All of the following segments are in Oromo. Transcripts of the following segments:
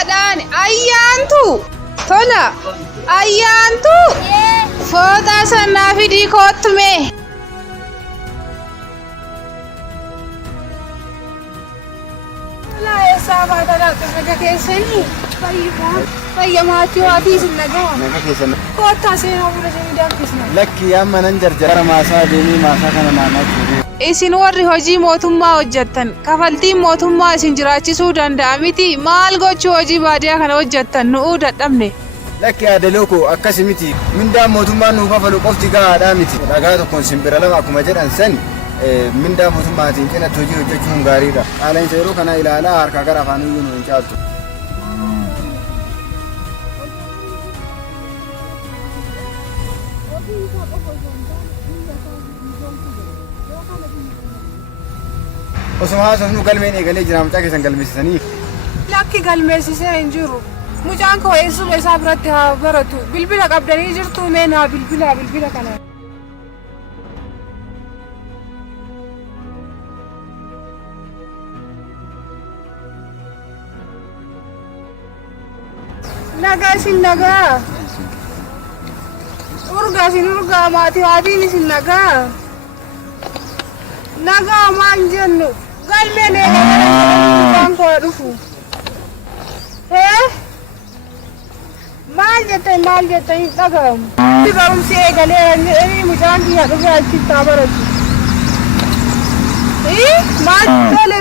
badhaane ayyaantu tola ayyaantu fooxaa sannaa fidii koottume. Saabaa naga keessanii fayyamaachuu waatii isin nagaa. Naga keessan. Koottaa seenaa fuula isin danfisna. Lakki amma nan jarjara maasaa deemee maasaa kana naannaa jiru. Isin warri hojii mootummaa hojjettan kafaltiin mootummaa isin jiraachisuu danda'a miti maal gochuu hojii baadiyyaa kana hojjettan nu'uu dadhabne. Lakki aadaloo koo akkasi miti mindaan mootummaan nuuf hafalu qofti gahaadhaa miti. Dhagaa tokkoon simbira lama akkuma jedhan sani mindaa mootummaatiin cinatti hojii hojjechuun gaariidha. Qaala'insa yeroo kana ilaalaa harkaa gara afaan iyyuu nu hin caaltu. Osoo haasofnu galmeen eegalee jira mucaa keessan galmeessisanii. Lakki galmeessisee hin jiru. Mucaan koo eessuma isaa biratti haa baratu. Bilbila qabdanii jirtu mee naa bilbila kana. Nagaa isin nagaa. Urgaa maatiin isin nagaa. Nagaa maal jennu galmeen eegalee koo dhufu. Maal jettan hin dhagahamu. Barumsi eegalee mucaan kiyya dhufee achitti haa baratu. Maal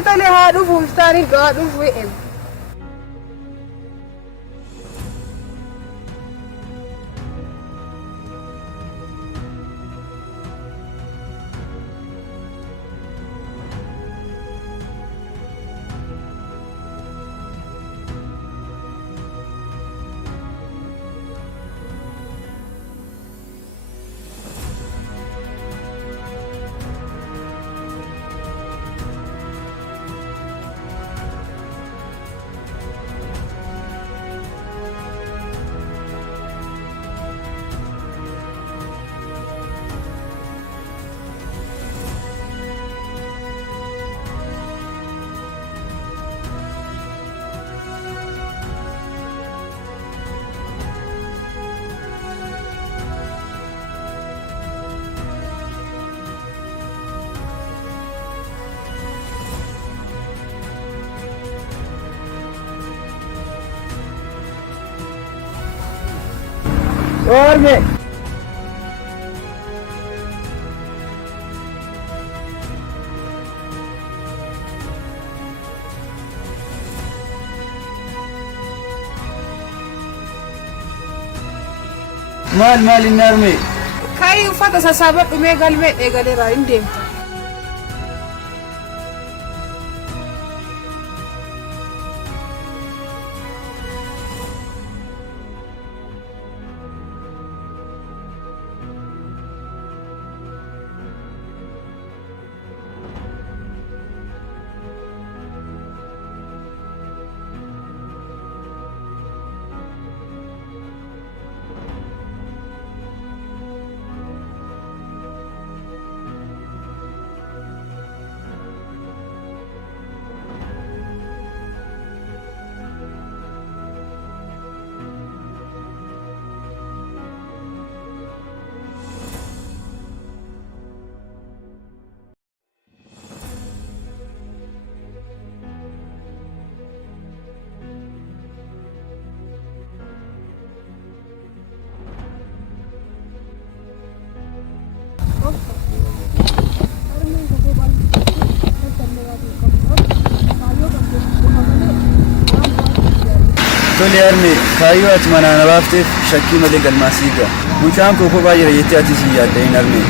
tole haa dhufu iftaaniif haa dhufu. Orme. Maal inni arme? Kai uffata sassaabadhu mee galmee eegaleera hin deemta. Tole arme kaayyoo ati manaa na baafteef shakkii malee galmaasii ga'a. Mucaan koo kophaa jira jettee ati si yaadda hin arme.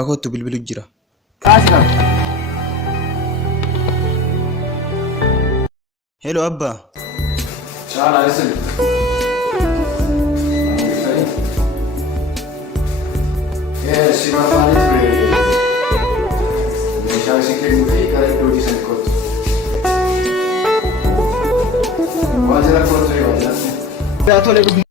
abbaa kootu bilbilu jira. Kaasira. Hello abbaa. Caalaa isin. Si barbaade ture. Meeshaa isin kennuufi gara iddoo isin kottu. Waajjira kottu yoo ta'e. Tole dhufu.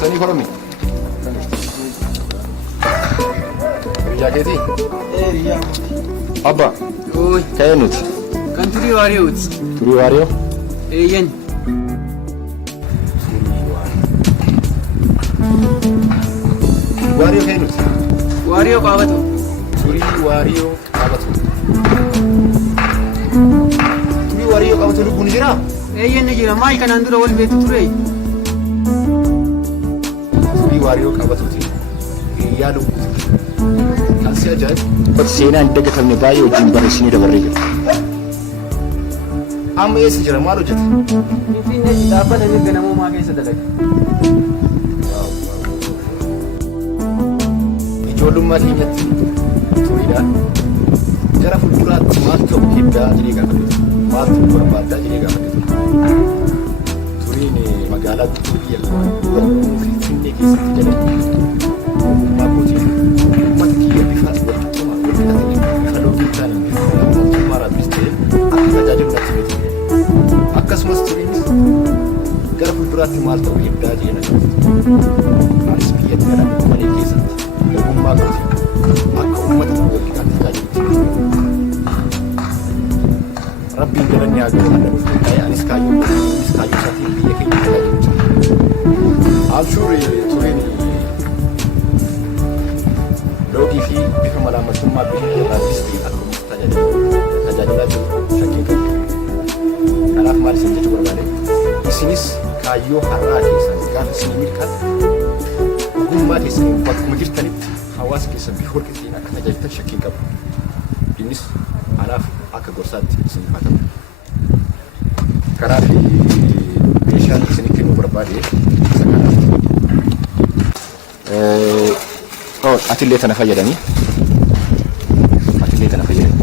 Sani kormi. Jaketi? Riyaa. Abba. Oi, Kayanut. kan turi wariyooti. Turi wariyo? Eeyyan. Wariyo kayanut. Wariyoo qaabatu. Turi wariyo qabatu. Turi wariyo qabatu lubbuun jira? Eeyyan ni jira. Maal kanaan dura wal beektu ture? Turi wariyo qabatuuti. Guyyaa lubbuuti. Kan si ajaa'ibu. Seenaan hin dagatamne baay'ee wajjin barreessinee dabarree jira. Amma eessa jira? Maal hojjeta? Finfinnee dhaabbata mirga namoomaa keessa dalaga. Ijoollummaa keenyatti turiidhaan gara fuulduraatti maal ta'u hiddaa jedhee gaafate. Maal ta'u barbaaddaa jedhee gaafate. Turiin magaalaa guutuu biyya Finfinnee keessatti jedhama. Ogummaa kootiin uummata kiyya bifa walqixxumaa walqixxatanii bifa loogii ta'anii bifa mootummaa raabis ta'e akka tajaajilu natti miti. Akkasumas turiinis gara fuulduraatti maal ta'u hiddaa jedhee na gaafate. Anis biyyatti garaa malee keessatti. Ogummaa kootiin akka uummata walqixxaatti tajaajilutti. Rabbiin galanni haa galu adda nuuf ta'e anis kaayyoo isaatiin biyya keenya tajaajilutti. Abshuuri turiin loogii fi bifa malaamaltummaa biyya raabis ta'e akka uummata tajaajilaa jiru shakkii qabu. Kanaaf maal isin jechuu barbaade? Isinis kaayyoo har'aa keessan gaafa isin milkaa'e ogummaa keessanii bakkuma jirtanitti hawaasa keessan bifa walqixxeen akka tajaajiltan shakkii qabu. Innis anaaf akka gorsaatti isin himatamu. Kanaaf meeshaan isinii kennuu barbaade isa kanaaf. Atillee tana fayyadanii. Atillee tana fayyadanii.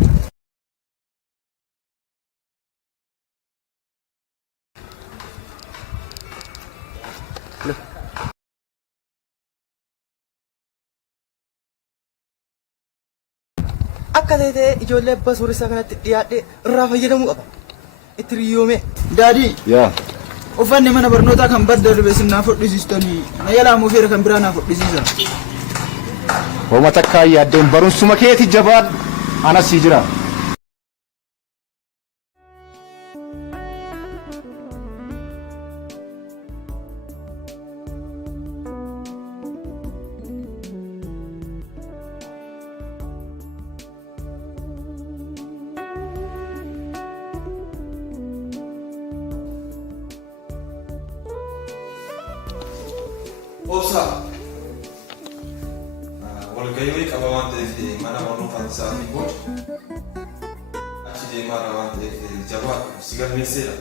Akka ta'e ijoollee abbaa sooressa kanatti dhiyaadhee irraa fayyadamuu qaba. Itti riyyoome. Daadii, Yaa. uffanni mana barnootaa kan badda-darbe naaf hodhisiistanii na jalaa muufeera kan biraa naaf hodhisiisa. Hooma takkaa yaaddeen barumsuma keeti jabaan anas sii jira. Obsa. Walgahii qaba waan ta'eef mana barnootaa isaa fi booda achi deemaa waan ta'eef jabaa si galmeesseera.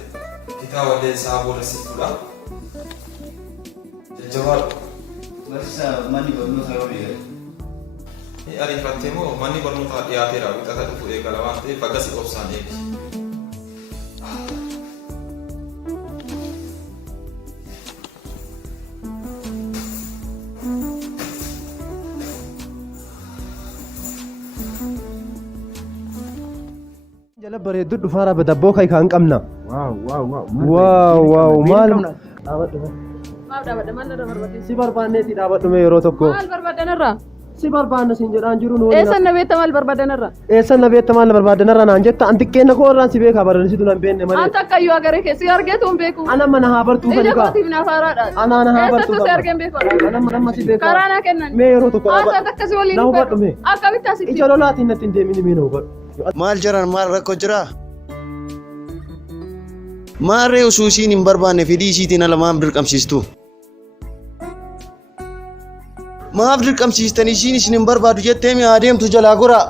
Kitaaba illee isaa booda si fuudha. Jajjabaadha. Barsiisaa manni barnootaa yoo eegale. Ariifattee moo manni barnootaa dhiyaateera wixata dhufu eegala waan ta'eef akkasii obsaan eegi. Jala bareedduu dhufaara badabboo kai kan qabna. Waaw. Waaw maal Maaf dhaabadha maal narra barbaade? si barbaanneeti dhaabadhume yeroo tokko. Maal barbaadanarraa? Si barbaanna siin jedhaan jiru nu Eessan na beekta maal barbaadanarraa? eessan na beekta maal na barbaadanarra naan jetta an xiqqeenna koo irraan si beekaa barreessitu nan beenne malee. Anta akkayyuu agaree keessi argeetu hin beeku. Ana mana haa bartuu Ija fani kaa. kootiif naaf haaraadha. Ana haa bartuu Eessattuu si argeen beeku. Ana si beekaa. Karaa naa kennan. Mee yeroo tokko Haasaat akkasii waliin na hin hubadhu mee. Akkamitti asitti? Ija lolaatiin natti hin deemini mee na hubadhu. Maal jiran maal rakkoo jira? Maarree osoo isiin hin barbaanne fedhii isiitiin ala maaf dirqamsiistu? Maaf dirqamsiistanii isiin isin hin barbaadu jettee mi adeemtu jalaa goraa?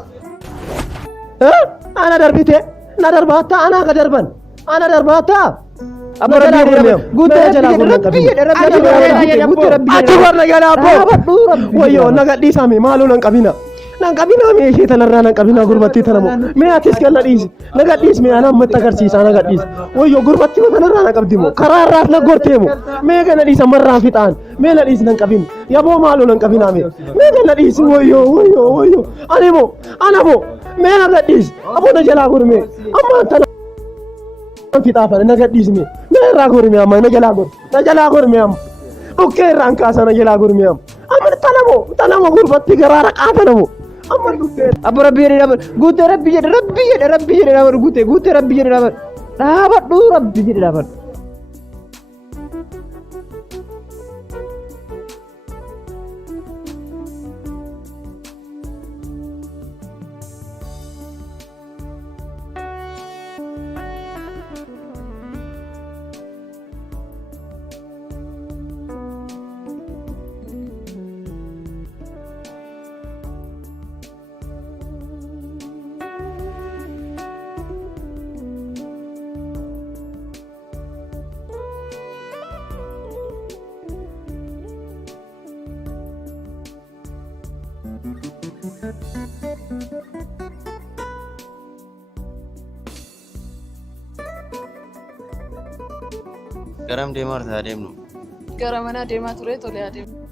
Ana darbite na darbaata ana ka darban ana darbaata. Abba rabbi guuttee jalaa gurra qabin. Ati warra jalaa boo. Wayyo naga dhiisame maaloo nan qabina. Nan qabina mee ishee tanarraa nan qabina gurbattii tanamo. Mee atis galla dhiisi. Naga dhiis mee ana ammatti agarsiisa naga dhiis. Wayyo gurbattii tanarraa na qabdi moo karaa irraas na gortee moo. Mee gana dhiisa marraan fixaan. Mee na dhiisi nan qabin. Yaboo maaloo nan qabina mee. Mee gana dhiisi wayyo. Ani moo ana moo. Mee naga dhiisi. Aboo na jalaa gurmee. Amma tana. Fixaafane naga dhiisi mee. Mee irraa gurmee amma na jalaa gurmee amma. Okkee irraan kaasa na jalaa gurmee amma. Amma tanamo gurbatti garaara qaatanamo. Amma dhuftee. Abbo rabbi jedhe dhaabadhu. Guuttee rabbi jedhe dhaabadhu. Guuttee rabbi jedhe dhaabadhu. Dhaabadhu rabbi jedhe dhaabadhu. Garam deemaa jirta adeemnu? Gara mana deemaa ture tolee adeemu.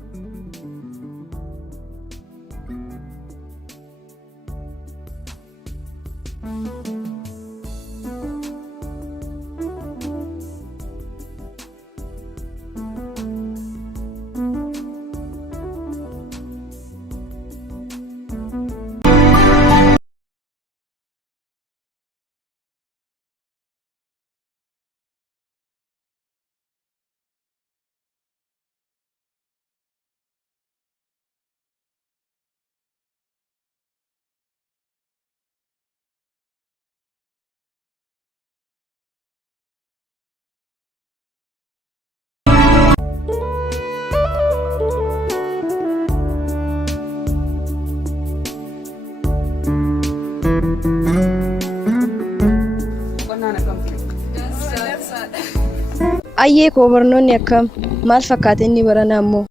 Ayyee koo barnoonni akkam maal fakkaata inni barana ammoo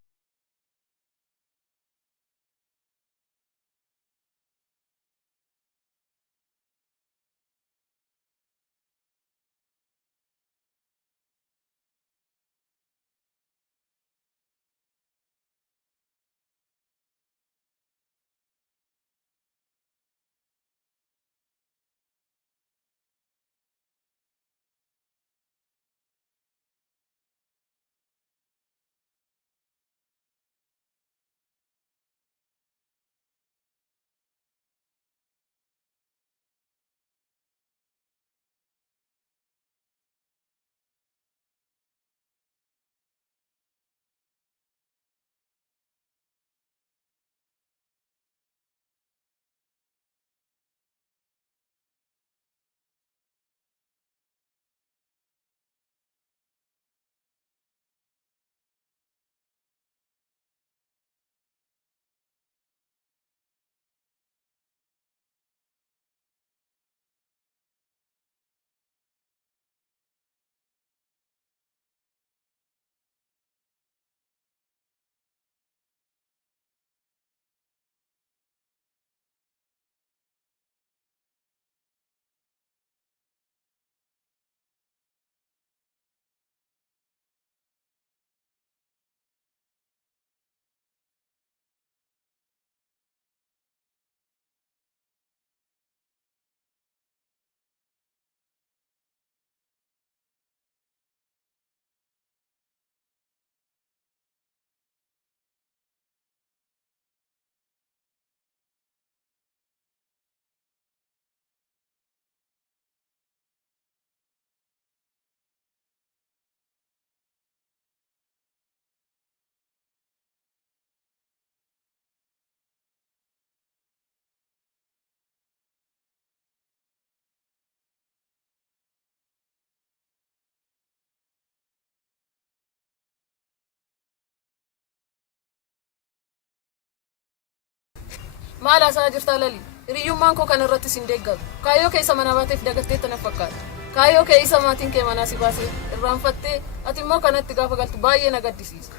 Maal haasaa jirtaa lali? Hiriyyummaan koo kana irratti sin deeggaru. Kaayyoo kee isa mana baateef dagattee tana fakkaata. Kaayyoo kee isa maatiin kee manaa si baasee irraanfattee ati immoo kanatti gaafa galtu baay'ee na gaddisiisa.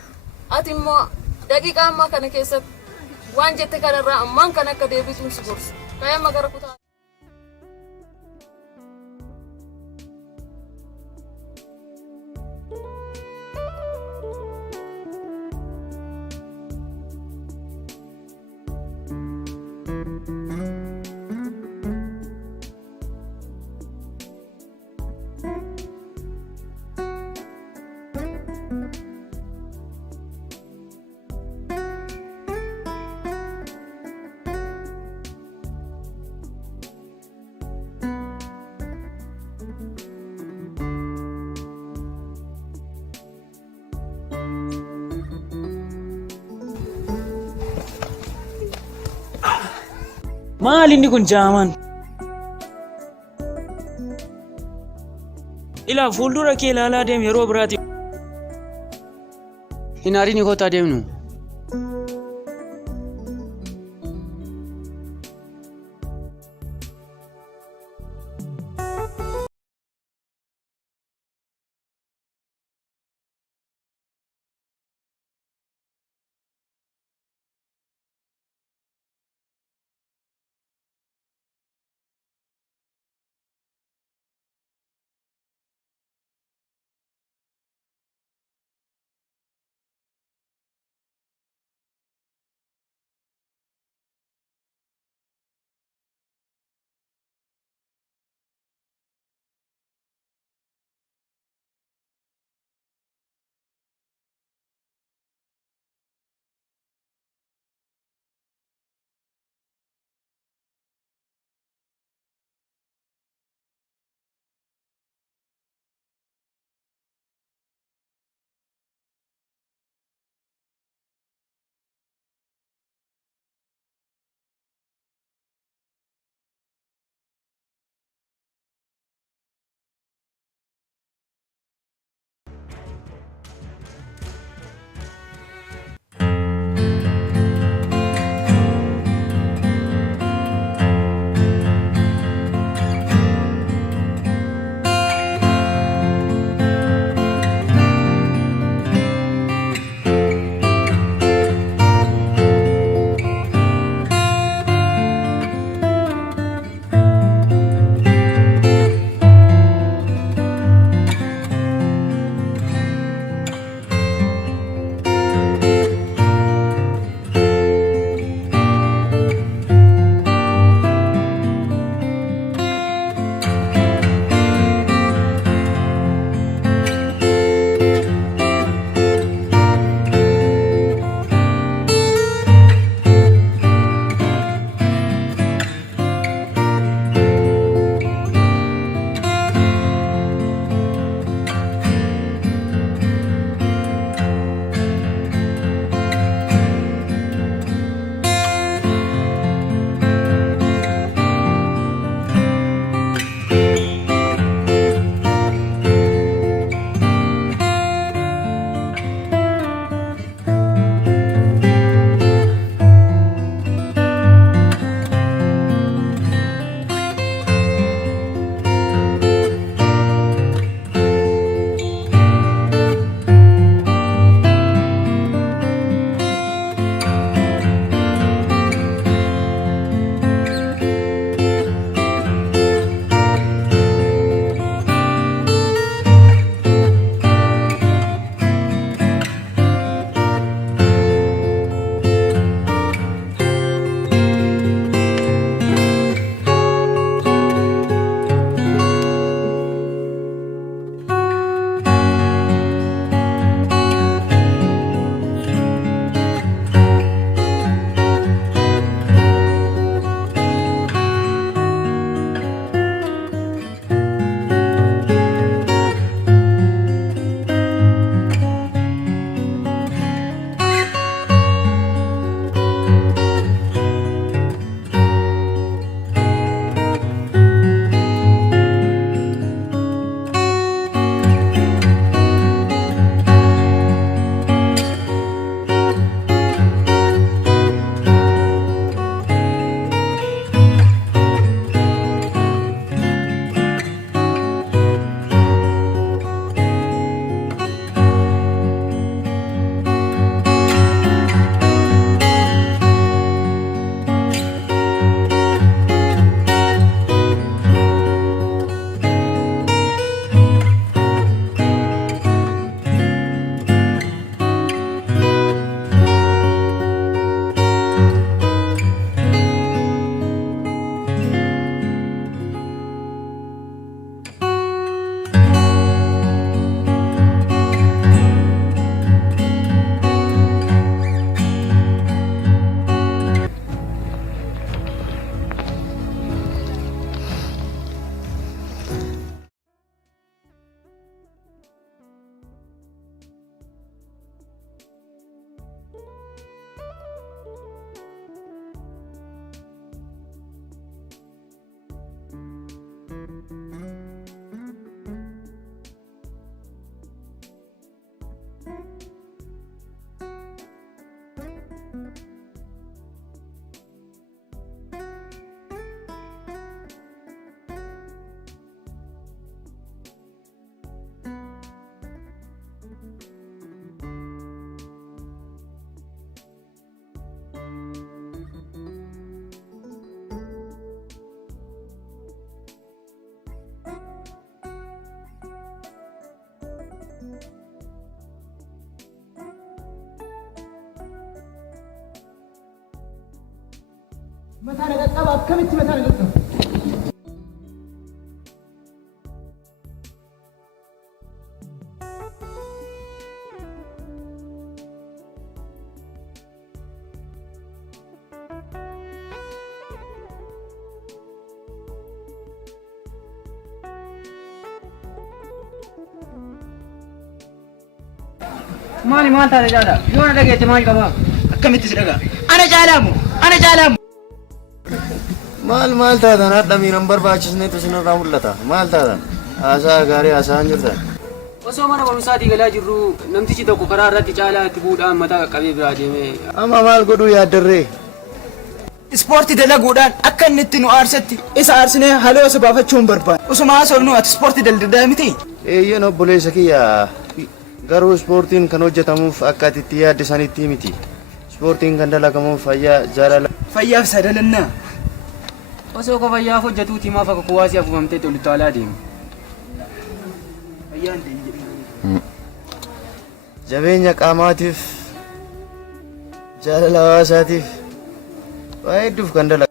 Ati immoo daqiiqaa ammaa kana keessatti waan jette kanarraa ammaan kan akka deebituun si gorsa. Kaayyaa magara kutaa. Maal inni kun jaaman? Ilaa fuuldura kee ilaalaa deem yeroo biraati. Hin aarin kootaa deemnu. Mataa na qaqqaba akkamitti mataa na qaqqaba? Maal taate jaala? Yoo na dhageette maal qaba? Akkamitti si dhagaa? Ana jaalamu! Maal taatan hadha miiran barbaachisneetu sinirraa mul'ata. Maal taatan? Haasaa gaarii haasa'an jirtan. Osoo mana barumsaatii galaa jirru namtichi tokko karaa irratti caalaa itti buudhaan mataa qaqqabee biraa deemee. Amma maal godhuu yaaddarree? Ispoortii dalaguudhaan akka inni itti nu aarsetti isa aarsinee haloo isa baafachuun barbaada. Osuma haasofnu ati ispoortii daldalaa miti? Eeyyan obboleessa kiyya. Garuu ispoortiin kan hojjetamuuf akka ati itti yaadde sanitti miti. Ispoortiin kan dalagamuuf fayyaa jaalala. Fayyaaf sadalannaa. Osoo ka fayyaaf hojjetuutii maaf akka kuwaasii afuufamtee tolu taalaa deemu. Fayyaan deemu. Jabeenya qaamaatiif jaalala hawaasaatiif waa hedduuf kan dalagu.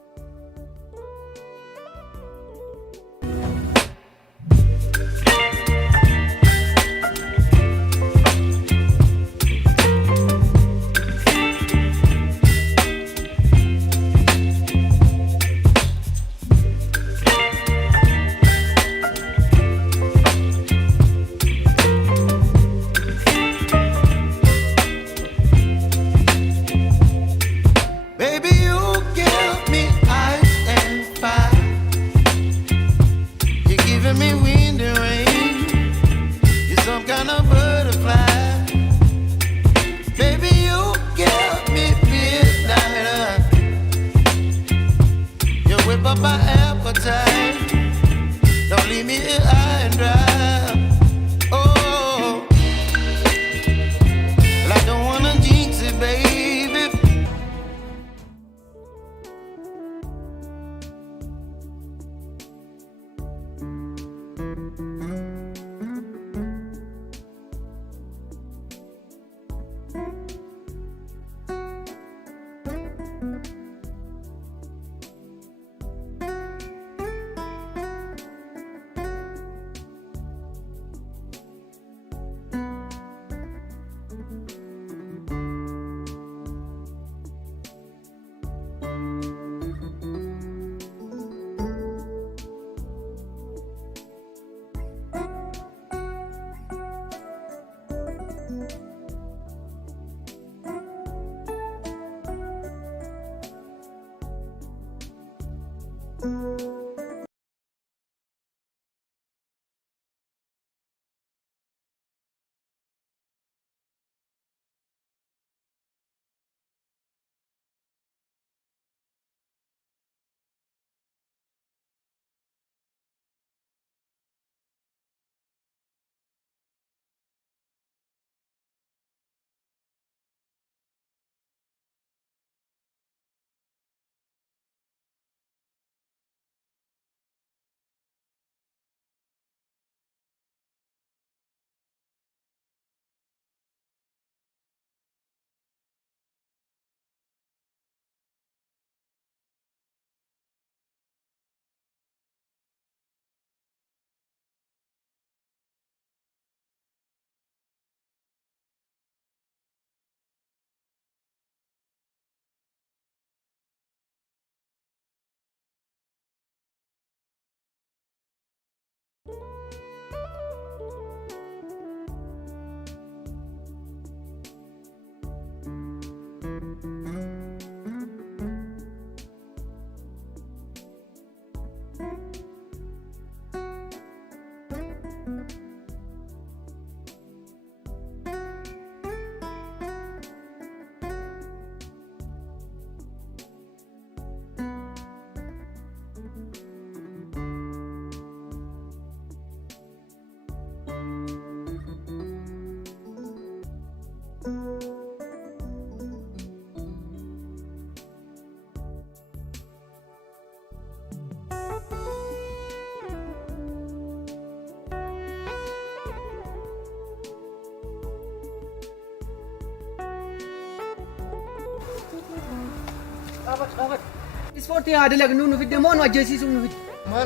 Ispoortii haa dalagnu nu fidde moo nu ajjeesiisuu nu fidde?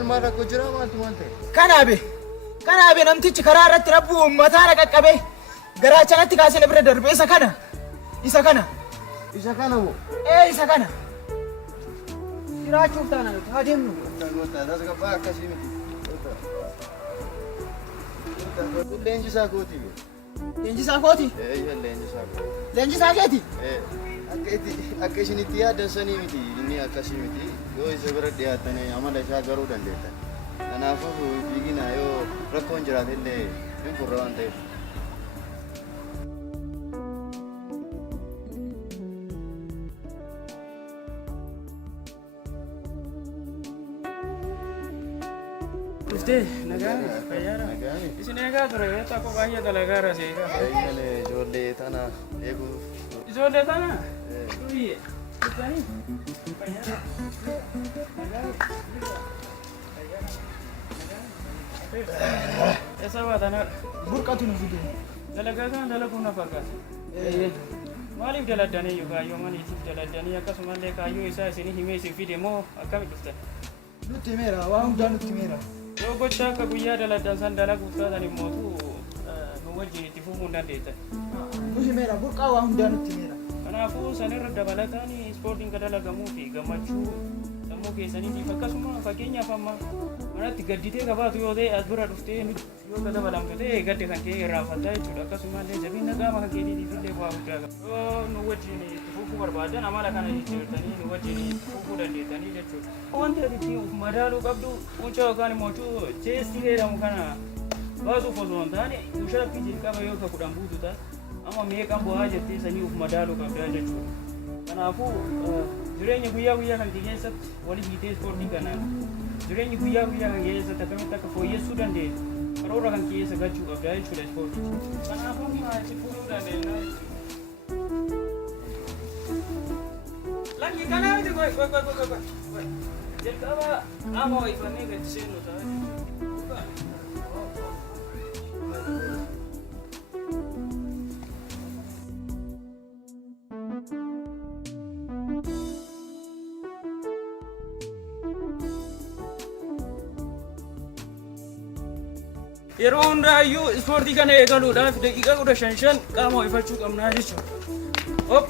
Maal akka jira maaltu waan ta'e? Kanaabe namtichi karaa irratti rabbuu uummataa qaqqabee garaachanatti kaasee na bira darbe isa kana. Isa kana moo? Isa kana. Jiraachuuf taana nuti haa deemnu. Tasgabbaa akkasii miti. Leenjisaa kooti. Leenjisaa kooti? Leenjisaa kooti. Leenjisaa keeti? Akka isin itti yaaddan sanii miti inni akkasii miti yoo isa bira dhiyaatanii amala isaa garuu dandeettan. Kanaafuu fiigina yoo rakkoon jiraate illee hin furra waan ta'eef. Dhuftee nagaan fayyaadha. Isin eegaa ture tokko baay'ee dalagaa irra seegaa. Ijoollee tana eeguuf. Ijoollee tana? Duyyee. Dhuftanii? Fayyaadha. Esa baatanaadha. Burqatu nu fide. Dalagaa kana dalaguun na fakkaata. Maaliif daladdanii kaayyoo maniitiif daladdanii akkasumallee kaayyoo isaa isinii himee isin fide moo akkamitti dhuftan? Nutti himeera waan hundaa nutti himeera. Yoo gocha akka guyyaa daladdan san dalaguuf taatan immootu nu wajjin itti fufuu hin dandeettan. Nu himeera burqaa waan hundaa nutti himeera. Kanaafuu sanirra dabalataan ispoortiin kan dalagamuu fi gammachuu sammuu keessaniitiif akkasuma fakkeenyaaf amma manatti gadditee qabaatu yoo ta'e as bira dhuftee yoo ka dabalamtu ta'e gadde kan kee irraanfattaa jechuudha. Akkasumallee jabeenya qaama kan keetiitiif illee bu'aa guddaa qaba. Yoo nu wajjin itti fufuu barbaadan amala kana jijjiirtanii nu wajjin itti fufuu dandeettanii jechuudha. Wanti ati uf madaaluu qabdu mucaa yookaan immoo cheestii jedhamu kana baasuuf osoo hin taane mushaakkii jalqaba yoo ka 10 buutu taate amma meeqan bu'aa jettee sanii uf madaaluu qabdaa jechuudha. Kanaafuu jireenya guyyaa kan keessatti walii hiitee ispoortii kanaan jireenya guyyaa kan keessatti akkamitti akka fooyyessuu dandeenya karoora kan keessa galchuu qabdaa jechuudha ispoortii. Kanaafuu itti fufuu dandeenya. Lagi kanaa miti qoy. Jalqaba qaama ho'ifannee gadi seennu ta'a. Yeroo hundaayyuu ispoortii kana eegaluudhaaf daqiiqaa 15 qaama ho'ifachuu qabnaa jechuudha.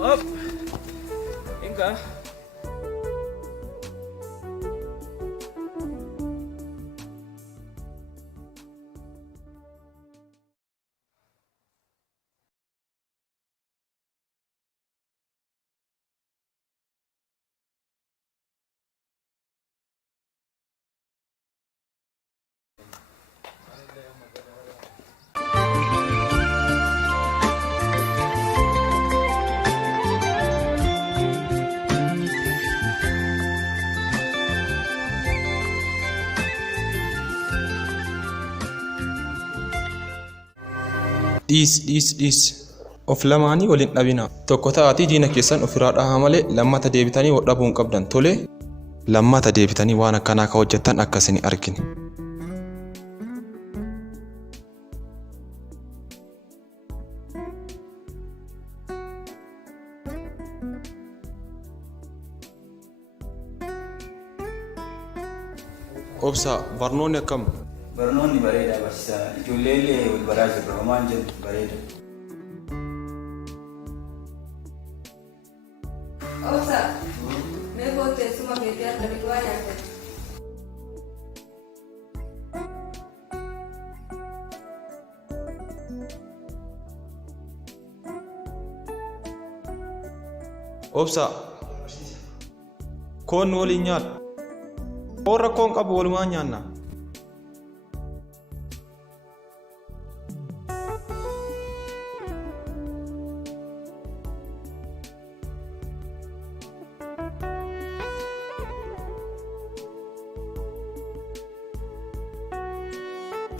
Hop. Inga. Dhiis of lamaanii waliin dhabina tokko ta'aatii diina keessan ofirraa dhahaa malee lammata deebitanii waldhabuu hin qabdan tole lammata deebitanii waan akkanaa ka hojjettan akkasini argine. Obsa barnoonni akkam? Barnoonni bareeda barsiisaa ijoollee illee wal baraa jirra homaan jedhu bareeda. Obsa mee teessuma keetii akka biqilaa nyaatan. Obsa koon waliin nyaadhu. Koon rakkoon qabu walumaan nyaanna.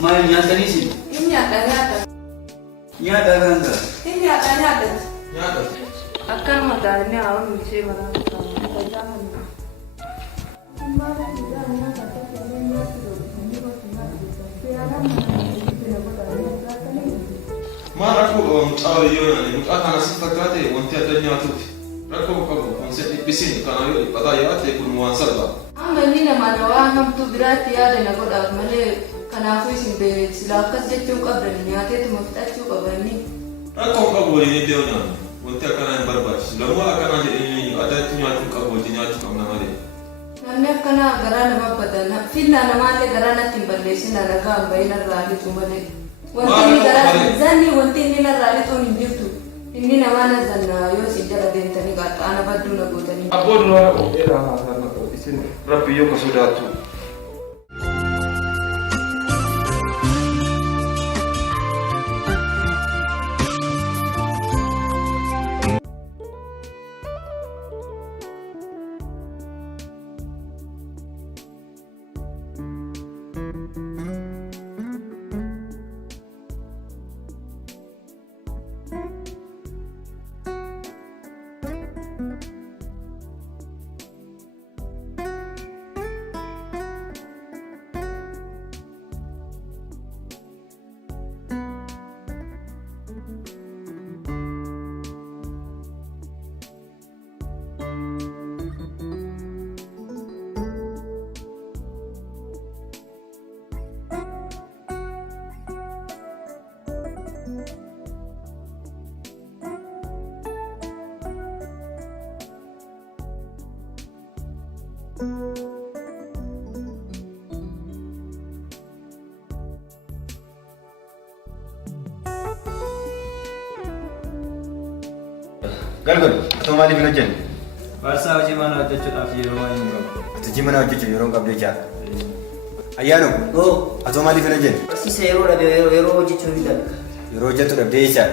Maal nyaatanii si? Nyaata. Nyaata ganga. Nyaata. Akkanuma taa'anii haa'uun ishee maraa Maal rakkoo mucaa yoo mucaa kana si fakkaate wanti adda nyaatuuti. Rakkoo qabu kun isa dhiphisiin kana yoo dhiphataa yaate kun waan salphaa. Amma inni namaan waan hamtuu biraatti yaada na godhaaf malee kanaafuu isin beeksisa akkas jechuun qabdan nyaateetuma fixachuu qabanii. Rakkoo qabu waliin iddoo nyaannu wanti akkanaa hin barbaachisu lammuu akkanaa jedhanii addaatti nyaachuu qabu wajji nyaachuu qabna malee. Namni akkanaa garaa nama badan finnaa namaallee garaa natti hin balleessina nagaa hin bahin irraa lixu malee. Wanti inni garaa zanni wanti inni narraa lixuun hin jirtu. Inni namaa na zanna yoo si jala deemtanii qaxxaana badduu na gootanii. Abboo duraa dheeraa haasaa isin rabbi yoo ka sodaattu. Galgal, atau maaliif hin hojjenne? Barsaa hojii mana hojjechuudhaaf yeroo waan hin qabu. Hojii mana hojjechuuf yeroo hin qabdu jecha. Ayyaanoo, atoo maaliif hin hojjenne? Barsiisa yeroo dhabe yeroo hojjechuu hin dhabe. Yeroo hojjettu dhabdee jecha.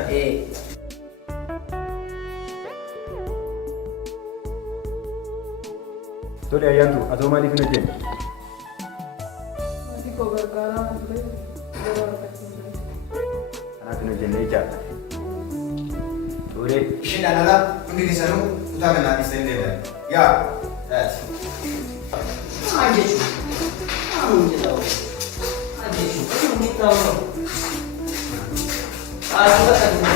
Tole ayyaantu, atoo maaliif hin hojjenne? Ati koo gargaaraa ture yeroo argachuu hin Kanaaf hin hojjenne jecha. Tole. Ishiin alala hundi keessanuu kutaa kanaa dhiistee hin deebi'an. Yaa, dhaati. Maal jechuudha? Maal hojjetaa? Maal jechuudha? Maal hojjetaa? Maal hojjetaa?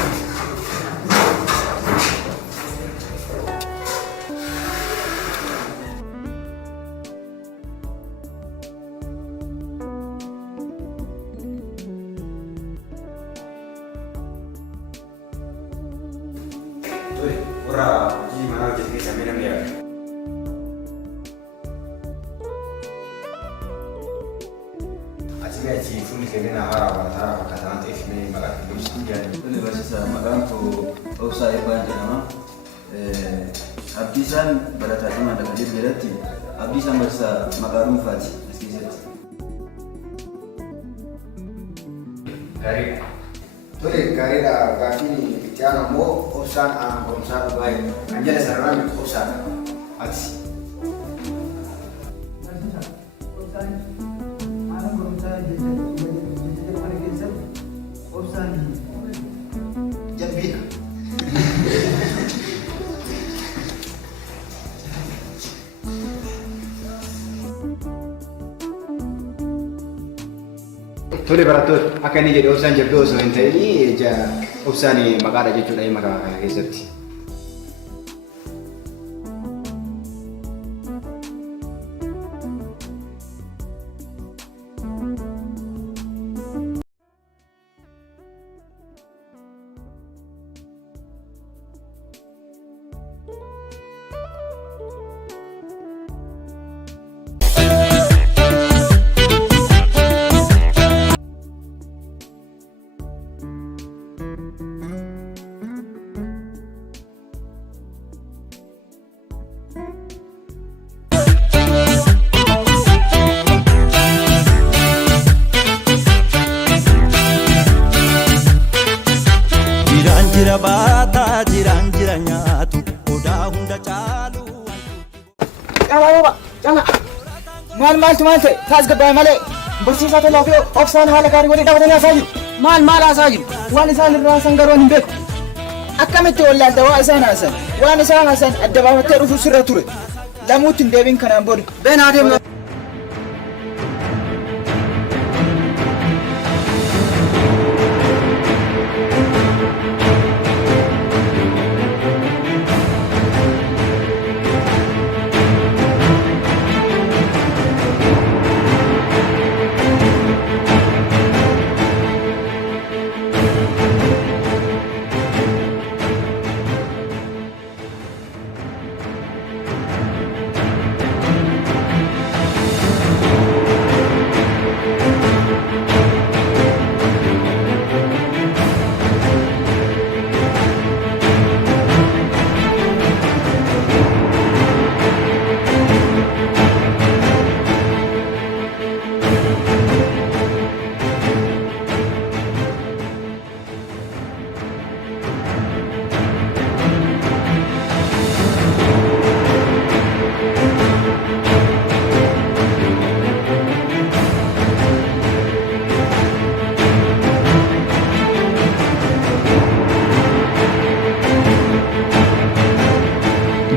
Ora hojii mana hojjetu keessa mee namni yaada? Achi fuulli keenyaa haaraa barataa fakkaata waan ta'eef mee maqaa keessatti yaadu. Tole barsiisaa maqaan koo Obsaa Eebbaan jedhama. Abdiisaan barataa cimaa Dagajeet jedhatti Abdiisaan barsiisaa maqaa dhuunfaati as keessatti. Gaariidha. Tole gaariidha gaafiin itti aanu ammoo obsaan barumsaa dhugaa kan jedhe sararaan obsaadha. Ati. Jabbiidha. Tole barattoota akka inni jedhe obsaan jabbii osoo hin ta'in obsaan maqaadha jechuudha maqaa kana keessatti. Jira baataa jira nyaatu odaa hunda caalu. Cala maaltu maal ta'e taas gabbaa'e malee barsiisaa tolaa fi obsaan haala gaarii walii dhabatanii haasaa jiru. Maal haasaa jiru? Waan isaan irraa haasan garuu hin beeku. Akkamitti wallaalta waa isaan haasan waan isaan haasan adda baafattee dhufuu sirra ture. Lamuutti hin deebiin kanaan booda. Beenaa deemna.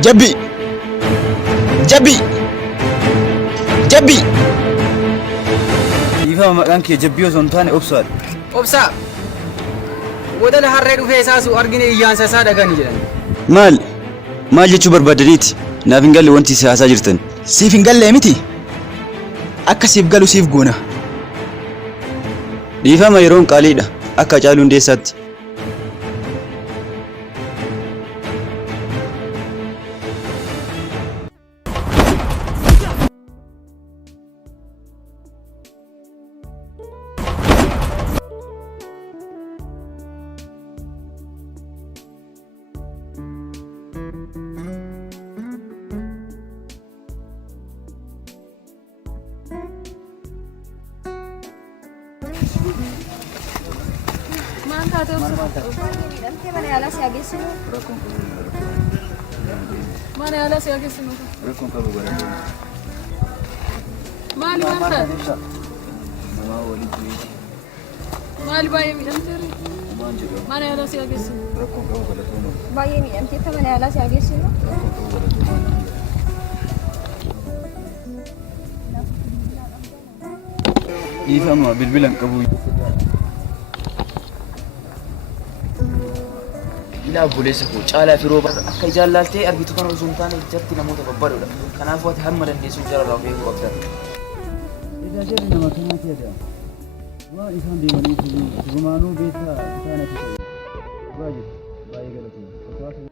Jabbi! Jabbi! Jabbi! Dhiifama maqaan kee jabbii osoo hin taane obsaadha. Obsaa. Wadala harree dhufee isaasuu argine iyyaansa isaa dhagani jedhan. Maal jechuu barbaadaniiti? Naaf hin galle wanti siyaasaa jirtan. Siif hin galle miti. Akka siif galu siif goona. Dhiifama yeroon qaaliidha. Akka Hacaaluu Hundeessaatti. Mana ala si ageessinu. Rakkoon qabu baratee. Maali waan taate? Namaa waliin tuuti. Maali baay'ee miidhamteerri? Waan jedhamu. Mana ala si ageessinu. Rakkoon qabu baratee. Baay'ee miidhamteetta mana yaalaa si ageessinu. Rakkoon qabu baratee. Dhiifama bilbila hin qabu. Ilaa obboleessa koo caalaa fi rooba akka jaallaaltee argitu kana osoo hin taane jarti namoota babbadoodha. Kanaafuu ati hamma dandeessuun jalarraa of eeguu qabda. Egaa jarri nama kanaati yaada. Waan isaan deemanii durumaanuu beektaa isaan ati ta'e. Baay'ee galatoomaa.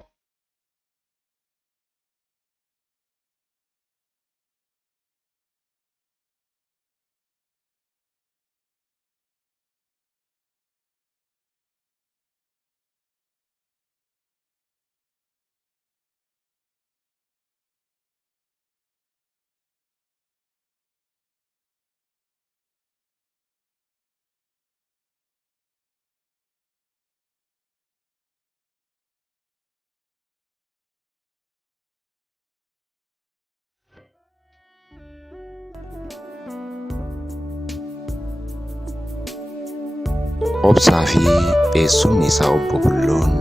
Obsaa fi eessumni isaa obbo Bulloon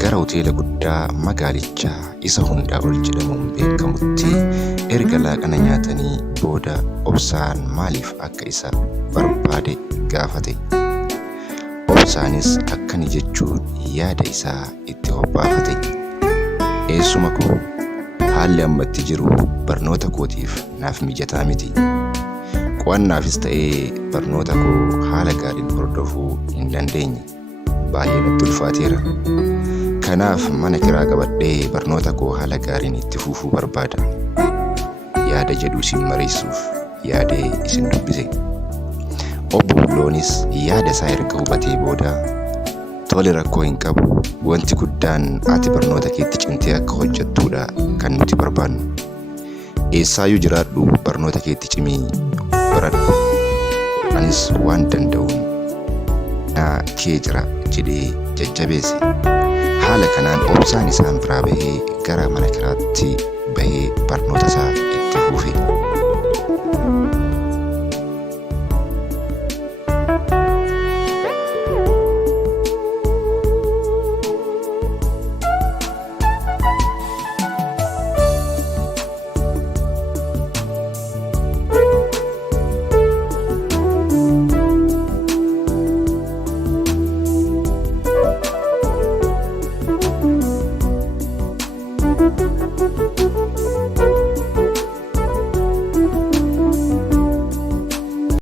gara hoteela guddaa magaalichaa isa hundaa ol jedhamuun beekamutti erga laaqana nyaatanii booda obsaan maaliif akka isa barbaade gaafate. Obsaanis akkani jechuun yaada isaa itti hobbaafate. Eessuma koo haalli ammatti jiru barnoota kootiif naaf mijataa miti. Qo'annaafis ta'ee barnoota koo haala gaariin hordofuu hin dandeenye. Baay'ee natti ulfaateera. Kanaaf mana kiraa qabadhee barnoota koo haala gaariin itti fufuu barbaada. Yaada jedhu isin mariisuuf yaadee isin dubbise. Obbo Bulloonis yaada isaa erga hubatee booda tole rakkoo hin qabu. Wanti guddaan ati barnoota keetti cimtee akka hojjettuudha kan nuti barbaannu. Eessaayyuu jiraadhu barnoota keetti cimii baradhu. Anis waan danda'uun naa kee jira jedhee jajjabeesse. Haala kanaan obsaan isaan biraa bahee gara mana kiraatti bahee barnoota isaa itti fufe.